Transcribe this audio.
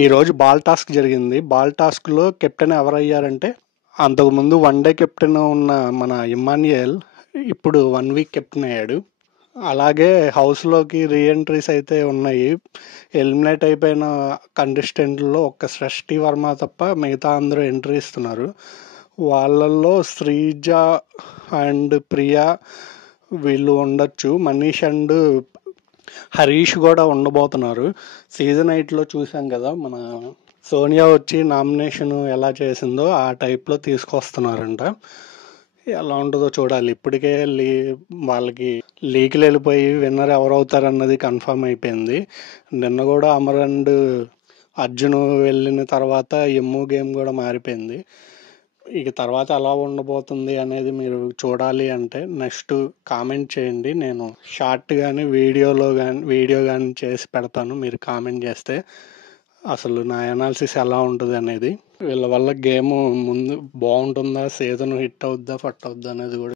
ఈరోజు ball task జరిగింది. Ball టాస్క్లో కెప్టెన్ ఎవరయ్యారంటే, అంతకుముందు వన్ డే కెప్టెన్ ఉన్న మన ఇమ్మాన్యుయల్ ఇప్పుడు 1 వీక్ కెప్టెన్ అయ్యాడు. అలాగే హౌస్లోకి రీఎంట్రీస్ అయితే ఉన్నాయి. ఎలిమినేట్ అయిపోయిన కంటెస్టెంట్లో ఒక్క సృష్టి వర్మ తప్ప మిగతా అందరూ ఎంట్రీ ఇస్తున్నారు. వాళ్ళల్లో శ్రీజ అండ్ ప్రియా వీళ్ళు ఉండొచ్చు. మనీష్ అండ్ హరీష్ కూడా ఉండబోతున్నారు. సీజన్ 8లో చూసాం కదా, మన సోనియా వచ్చి నామినేషన్ ఎలా చేసిందో ఆ టైప్లో తీసుకొస్తున్నారంట. ఎలా ఉంటుందో చూడాలి. ఇప్పటికే వాళ్ళకి లీక్లు వెళ్ళిపోయి విన్నర్ ఎవరవుతారన్నది కన్ఫర్మ్ అయిపోయింది. నిన్న కూడా అమర్ అండ్ అర్జున్ వెళ్ళిన తర్వాత ఎమ్ము గేమ్ కూడా మారిపోయింది. ఇక తర్వాత ఎలా ఉండబోతుంది అనేది మీరు చూడాలి అంటే నెక్స్ట్ కామెంట్ చేయండి. నేను షార్ట్ కానీ వీడియో కానీ చేసి పెడతాను. మీరు కామెంట్ చేస్తే అసలు నా అనాలిసిస్ ఎలా ఉంటుంది అనేది, వీళ్ళ వల్ల గేమ్ ముందు బాగుంటుందా, సీజన్ హిట్ అవుద్దా ఫట్ అవుద్దా అనేది కూడా